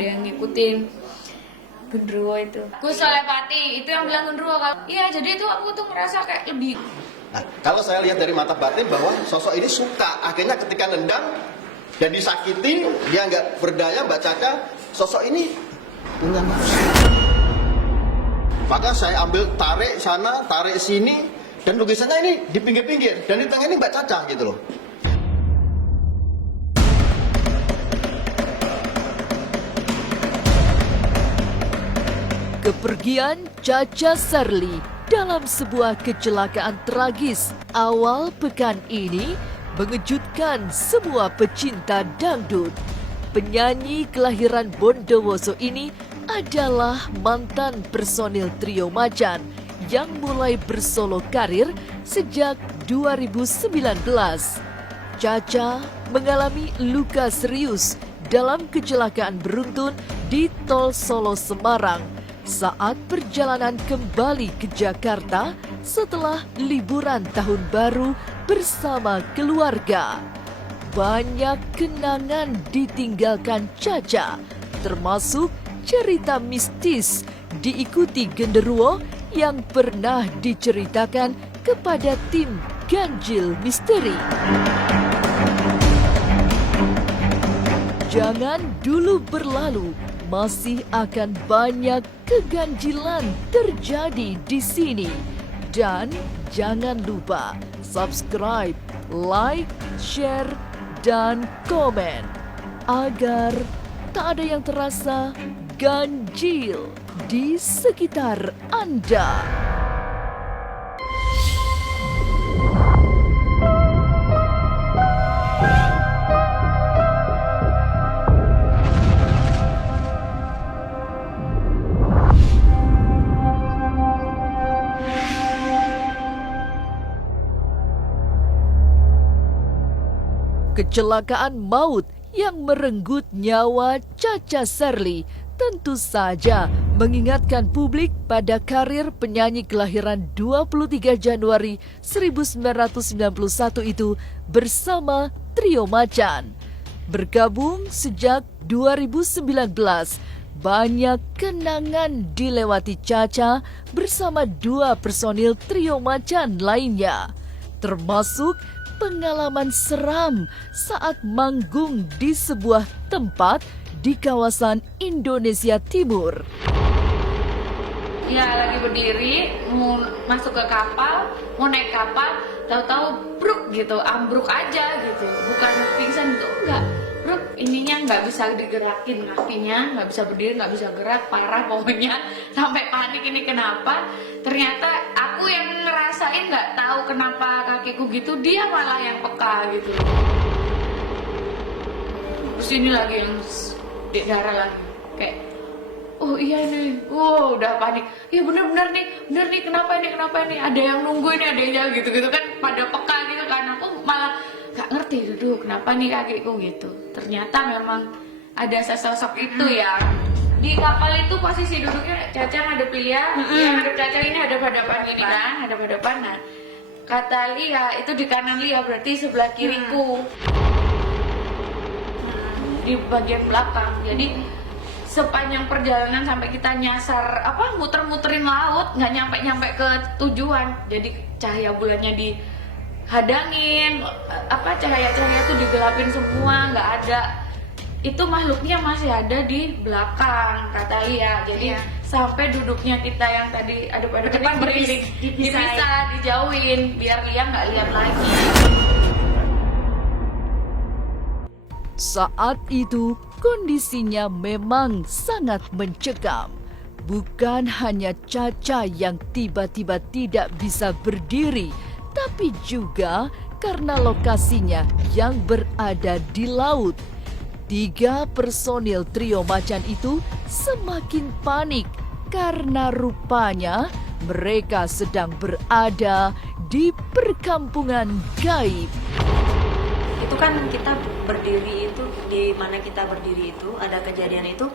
ada yang ngikutin genderuwo itu. Gus Solepati itu yang bilang genderuwo kan. Iya, jadi itu aku tuh ngerasa kayak lebih. Nah, kalau saya lihat dari mata batin bahwa sosok ini suka, akhirnya ketika nendang dan disakiti, dia nggak berdaya, Mbak Caca, sosok ini punya nafsu. Maka saya ambil tarik sana, tarik sini, dan lukisannya ini di pinggir-pinggir, dan di tengah ini Mbak Caca gitu loh. Kepergian Caca Sherly dalam sebuah kecelakaan tragis awal pekan ini mengejutkan semua pecinta dangdut. Penyanyi kelahiran Bondowoso ini adalah mantan personil Trio Macan yang mulai bersolo karir sejak 2019. Caca mengalami luka serius dalam kecelakaan beruntun di Tol Solo Semarang saat perjalanan kembali ke Jakarta setelah liburan tahun baru bersama keluarga. Banyak kenangan ditinggalkan Caca, termasuk cerita mistis diikuti genderuwo yang pernah diceritakan kepada tim Ganjil Misteri. Jangan dulu berlalu, masih akan banyak keganjilan terjadi di sini. Dan jangan lupa subscribe, like, share, dan komen agar tak ada yang terasa ganjil di sekitar Anda. Kecelakaan maut yang merenggut nyawa Caca Sherly tentu saja mengingatkan publik pada karir penyanyi kelahiran 23 Januari 1991 itu bersama Trio Macan. Bergabung sejak 2019, banyak kenangan dilewati Caca bersama dua personil Trio Macan lainnya, termasuk pengalaman seram saat manggung di sebuah tempat di kawasan Indonesia Timur. Ya lagi berdiri, mau masuk ke kapal, mau naik kapal, tahu-tahu bruk gitu, ambruk aja gitu. Bukan pingsan itu enggak. Bruk, ininya nggak bisa digerakin kakinya, nggak bisa berdiri, nggak bisa gerak, parah pokoknya. Sampai panik ini kenapa? Ternyata aku yang ngerasain nggak tahu kenapa kakiku gitu, dia malah yang peka gitu. Terus ini lagi yang di darah lagi, kayak oh iya nih, udah panik. Iya bener nih, kenapa ini, ada yang nunggu ini, ada yang jalan gitu kan, pada peka gitu kan. Aku malah gak ngerti duduk, kenapa nih kakiku gitu. Ternyata memang ada sesosok itu ya. Di kapal itu posisi duduknya Caca ngadep Lia, yang ngadep Caca ini hadap-hadapan gini kan, hadap-hadapan. Nah, kata Lia itu di kanan Lia, berarti sebelah kiriku. Di bagian belakang. Jadi sepanjang perjalanan sampai kita nyasar muter-muterin laut, nggak nyampe ke tujuan. Jadi cahaya bulannya dihadangin, cahaya-cahaya tuh digelapin semua, nggak ada. Itu makhluknya masih ada di belakang, kata Lia. Jadi sampai duduknya kita yang tadi ada pada depan berdiri dipisah, dijauhin biar Lia nggak lihat lagi. Saat itu kondisinya memang sangat mencekam. Bukan hanya Caca yang tiba-tiba tidak bisa berdiri, tapi juga karena lokasinya yang berada di laut. 3 personil Trio Macan itu semakin panik karena rupanya mereka sedang berada di perkampungan gaib. Itu kan kita berdiri itu, di mana kita berdiri itu ada kejadian itu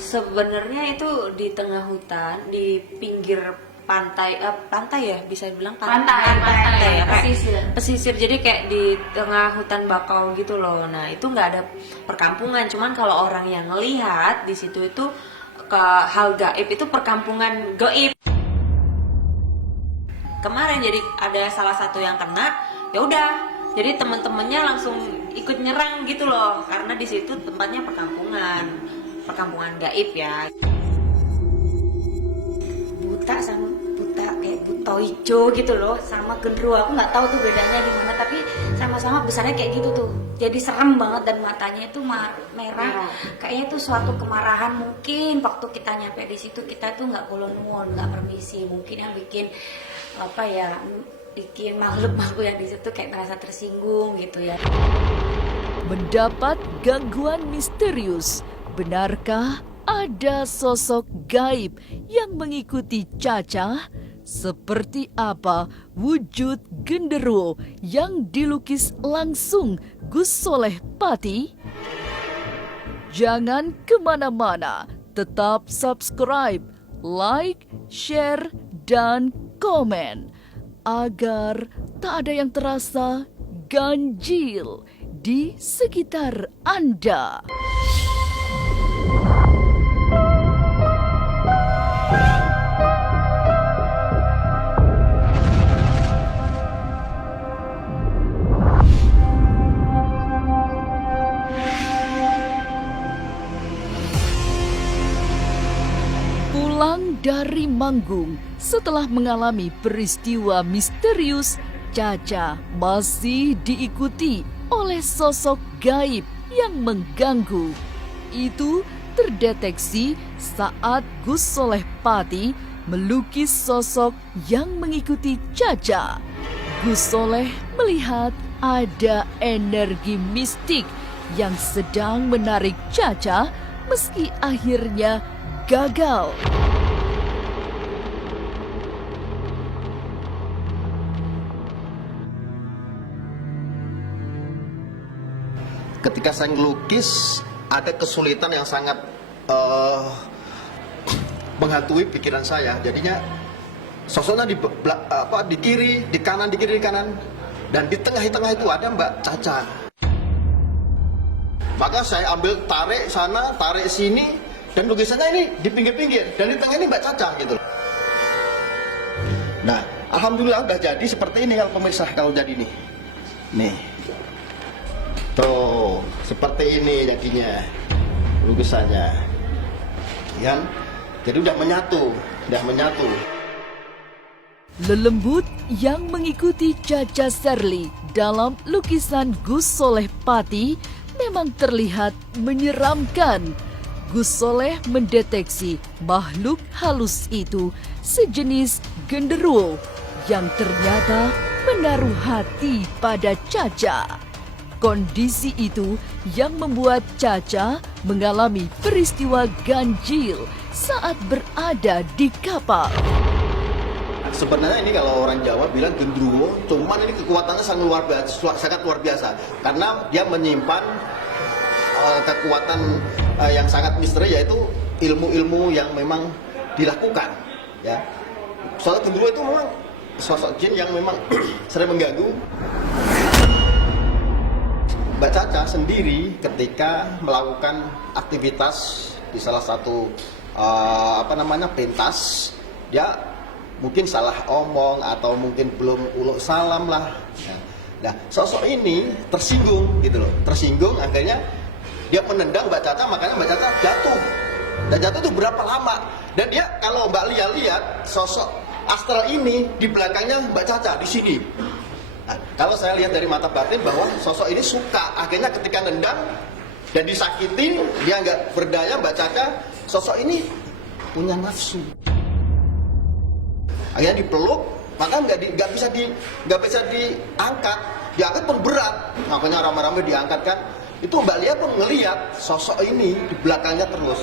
sebenarnya itu di tengah hutan, di pinggir pantai ya, bisa dibilang Pantai, ya, kayak pesisir. pesisir, jadi kayak di tengah hutan bakau gitu loh. Nah itu nggak ada perkampungan, cuman kalau orang yang ngelihat di situ itu ke hal gaib, itu perkampungan gaib. Kemarin jadi ada salah satu yang kena, ya udah, jadi teman-temannya langsung ikut nyerang gitu loh, karena di situ tempatnya perkampungan gaib ya. Buta sama buta, kayak buta hijau gitu loh, sama genderuwo, aku nggak tahu tuh bedanya di mana, tapi sama-sama besarnya kayak gitu tuh. Jadi serem banget dan matanya itu merah, kayaknya itu suatu kemarahan. Mungkin waktu kita nyampe di situ kita tuh nggak nuwun, nggak permisi, mungkin yang bikin apa ya, bikin makhluk-makhluk yang di situ kayak merasa tersinggung gitu ya. Mendapat gangguan misterius, benarkah ada sosok gaib yang mengikuti Caca? Seperti apa wujud genderuwo yang dilukis langsung Gus Soleh Pati? Jangan kemana-mana, tetap subscribe, like, share, dan komen agar tak ada yang terasa ganjil di sekitar Anda. Pulang dari manggung setelah mengalami peristiwa misterius, Caca masih diikuti oleh sosok gaib yang mengganggu. Itu terdeteksi saat Gus Soleh Pati melukis sosok yang mengikuti Caca. Gus Soleh melihat ada energi mistik yang sedang menarik Caca meski akhirnya gagal. Ketika saya ngelukis ada kesulitan yang sangat menghantui pikiran saya. Jadinya sosoknya di kiri, di kanan, dan di tengah itu ada Mbak Caca. Maka saya ambil, tarik sana, tarik sini, dan lukisannya ini di pinggir-pinggir, dan di tengah ini Mbak Caca gitu. Nah, alhamdulillah udah jadi seperti ini kalau pemirsa, kalau jadi nih. Nih. Tuh, seperti ini jadinya lukisannya. Kan? Jadi udah menyatu. Lelembut yang mengikuti Caca Sherly dalam lukisan Gus Soleh Pati memang terlihat menyeramkan. Gus Soleh mendeteksi makhluk halus itu sejenis genderuwo yang ternyata menaruh hati pada Caca. Kondisi itu yang membuat Caca mengalami peristiwa ganjil saat berada di kapal. Sebenarnya ini kalau orang Jawa bilang genderuwo, cuman ini kekuatannya sangat luar biasa karena dia menyimpan kekuatan yang sangat misteri, yaitu ilmu-ilmu yang memang dilakukan. Ya, soalnya genderuwo itu memang sosok jin yang memang sering mengganggu. Mbak Caca sendiri ketika melakukan aktivitas di salah satu pentas, dia mungkin salah omong atau mungkin belum uluk salam lah. Nah, sosok ini tersinggung gitu loh, akhirnya dia menendang Mbak Caca, makanya Mbak Caca jatuh. Dan jatuh itu berapa lama? Dan dia kalau Mbak lihat sosok astral ini di belakangnya Mbak Caca di sini. Nah, kalau saya lihat dari mata batin bahwa sosok ini suka, akhirnya ketika nendang dan disakiti, dia nggak berdaya, Mbak Caca, sosok ini punya nafsu. Akhirnya dipeluk, maka nggak bisa diangkat pun berat, makanya ramai-ramai diangkat kan. Itu Mbak Lia pun ngelihat sosok ini di belakangnya terus.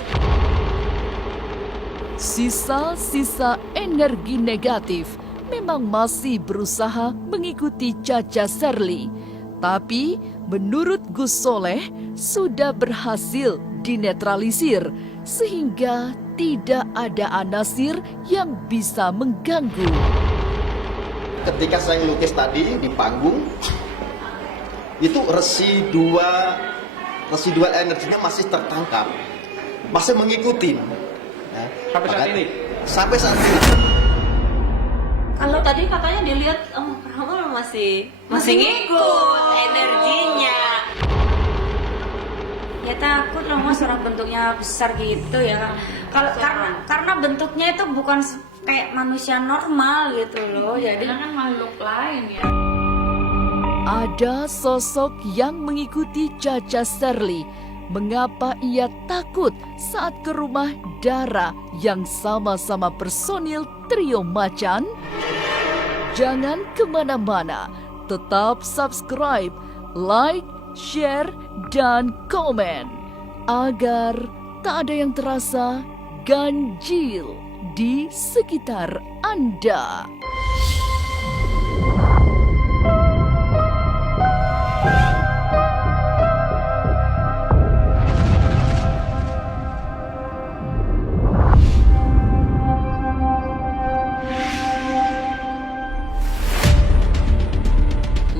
Sisa-sisa energi negatif memang masih berusaha mengikuti Caca Sherly. Tapi menurut Gus Soleh sudah berhasil dinetralisir sehingga tidak ada anasir yang bisa mengganggu. Ketika saya lukis tadi di panggung, itu residual energinya masih tertangkap, masih mengikuti. Ya, Sampai saat ini? Sampai saat ini. Kalau tadi katanya dilihat Rahma masih ngikut energinya. Ya takut loh mas, orang bentuknya besar gitu ya. Kalau karena bentuknya itu bukan kayak manusia normal gitu loh. Jadi kan makhluk lain ya. Ada sosok yang mengikuti Cha-Cha Sherly. Mengapa ia takut saat ke rumah Dara yang sama-sama personil Trio Macan? Jangan kemana-mana, tetap subscribe, like, share, dan komen agar tak ada yang terasa ganjil di sekitar Anda.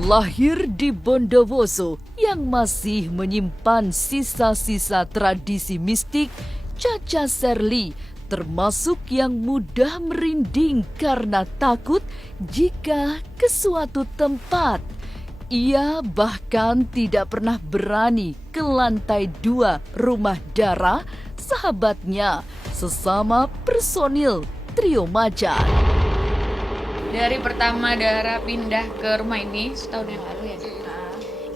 Lahir di Bondowoso yang masih menyimpan sisa-sisa tradisi mistik, Cha-Cha Sherly termasuk yang mudah merinding karena takut jika ke suatu tempat. Ia bahkan tidak pernah berani ke lantai 2 rumah Dara, sahabatnya, sesama personil Trio Macan. Dari pertama Dara pindah ke rumah ini setahun yang lalu ya,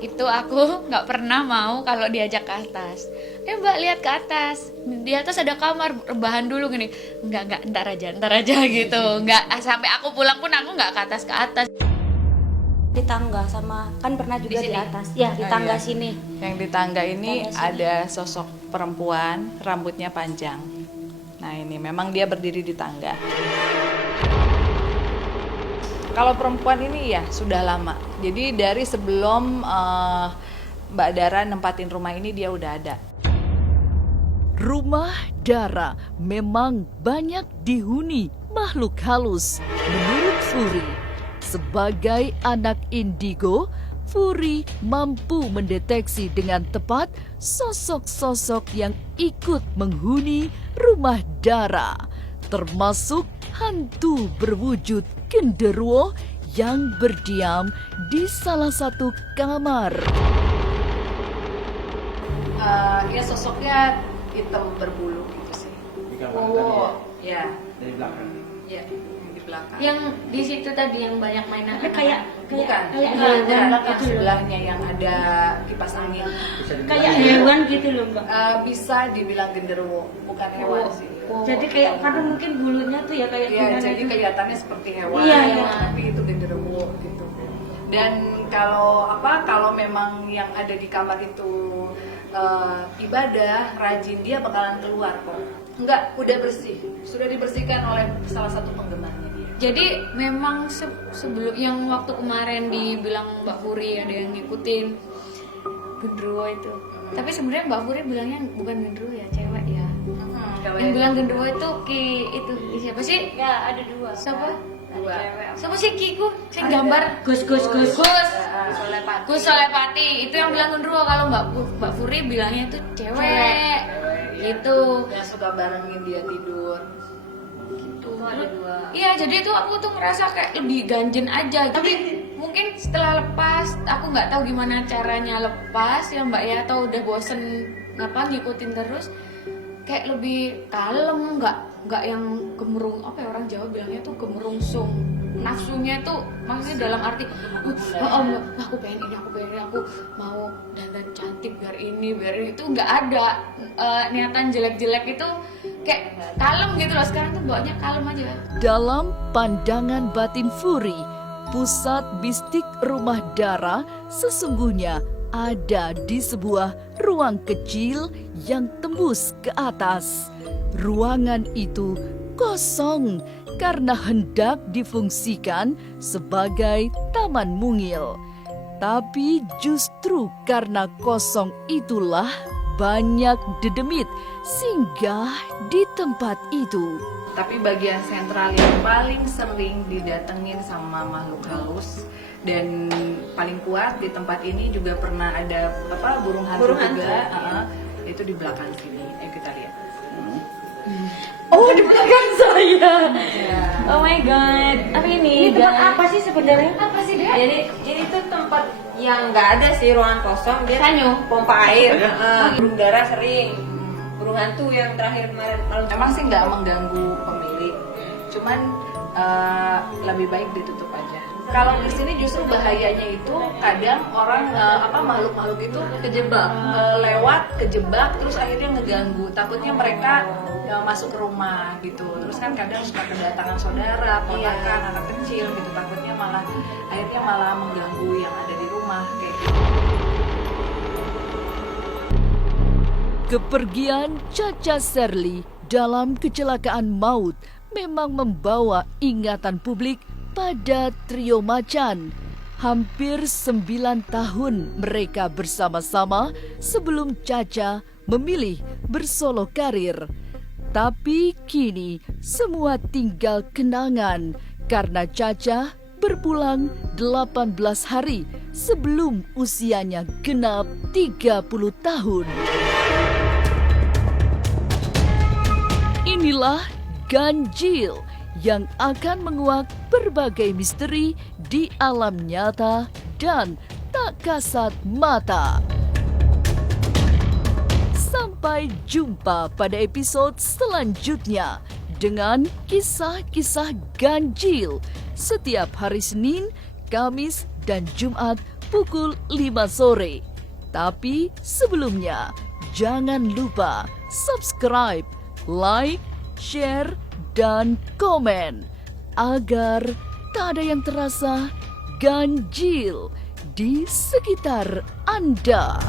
itu aku nggak pernah mau kalau diajak ke atas. Mbak lihat ke atas, di atas ada kamar, rebahan dulu gini. Enggak, ntar aja gitu. Nggak, sampai aku pulang pun aku nggak ke atas. di tangga sama kan pernah juga di sini? atas. Ya di Oh, tangga iya. sini. Yang di tangga ini Tangga sini. ada sosok perempuan, rambutnya panjang. Nah ini memang dia berdiri di tangga. Kalau perempuan ini ya sudah lama. Jadi dari sebelum Mbak Dara nempatin rumah ini dia udah ada. Rumah Dara memang banyak dihuni makhluk halus. Menurut Furi, sebagai anak indigo, Furi mampu mendeteksi dengan tepat sosok-sosok yang ikut menghuni rumah Dara, termasuk hantu berwujud genderuwo yang berdiam di salah satu kamar. Ya sosoknya hitam berbulu gitu sih. Ya, Dari belakang. ya di belakang. Yang di situ tadi yang banyak mainan. Kayak Bukan, kayak yang hewan gitu loh. sebelahnya yang ada kipas angin. Bisa dibilang Kayak ya. hewan gitu loh mbak. Bisa dibilang genderuwo, bukan hewan sih. Jadi kayak karena mungkin bulunya tuh ya kayak Iya, gimana jadi gitu. kelihatannya seperti hewan, Iya, iya. tapi itu genderuwo gitu. Dan kalau memang yang ada di kamar itu ibadah, rajin, dia bakalan keluar kok. Enggak, udah bersih, sudah dibersihkan oleh salah satu penggemarnya dia. Jadi memang sebelum yang waktu kemarin dibilang Mbak Furi ada yang ngikutin genderuwo itu. Tapi sebenarnya Mbak Furi bilangnya bukan genderuwo ya, cewek ya. Yang bilang genderuwo itu itu siapa sih? Ya ada dua. Siapa? Dua. Siapa sih Kiku? Saya gambar Gus. Gus Solepati itu yang bilang genderuwo. Kalau Mbak Furi bilangnya itu cewek. Gitu. Yang suka barengin dia tidur. Ada dua. Iya, jadi itu aku tuh ngerasa kayak lebih ganjen aja. Tapi mungkin setelah lepas, aku nggak tahu gimana caranya lepas ya Mbak ya, atau udah bosen ngikutin terus, kayak lebih kalem, nggak yang gemerung. Apa ya orang Jawa bilangnya tuh gemerungsung. Nafsunya tuh maksudnya dalam arti aku pengen ini, aku mau dandan cantik biar ini itu, nggak ada niatan jelek-jelek itu, kayak kalem gitu loh. Sekarang tuh bawanya kalem aja. Dalam pandangan batin Furi, pusat mistik rumah Dara sesungguhnya ada di sebuah ruang kecil yang tembus ke atas. Ruangan itu kosong karena hendak difungsikan sebagai taman mungil. Tapi justru karena kosong itulah banyak dedemit singgah di tempat itu. Tapi bagian sentral yang paling sering didatengin sama makhluk halus dan paling kuat di tempat ini juga pernah ada burung hantu juga. Itu di belakang sini. Ayo kita lihat. Oh, di belakang saya. Ya. Oh my god. Apa ini? Tempat apa sih sebenarnya? Apa sih dia? Jadi itu tempat yang nggak ada sih, ruangan kosong, dia Sanyo. pompa air. Burung dara sering, burung hantu yang terakhir kemarin malam. Emang sih nggak mengganggu pemilik, cuman lebih baik ditutup aja. Kalau di sini justru bahayanya itu kadang orang makhluk-makhluk itu kejebak, kejebak terus akhirnya ngeganggu. Takutnya mereka masuk ke rumah gitu. Terus kan kadang suka kedatangan saudara, ponakan, anak kecil gitu. Takutnya akhirnya malah mengganggu yang ada di rumah kayak gitu. Kepergian Cha-Cha Sherly dalam kecelakaan maut memang membawa ingatan publik pada trio Macan. Hampir 9 tahun mereka bersama-sama sebelum Cha-Cha memilih bersolo karir. Tapi kini semua tinggal kenangan karena Cha-Cha berpulang 18 hari sebelum usianya genap 30 tahun. Inilah Ganjil yang akan menguak berbagai misteri di alam nyata dan tak kasat mata. Sampai jumpa pada episode selanjutnya dengan kisah-kisah ganjil setiap hari Senin, Kamis, dan Jumat pukul 5 sore. Tapi sebelumnya, jangan lupa subscribe, like, share, dan komen agar tak ada yang terasa ganjil di sekitar Anda.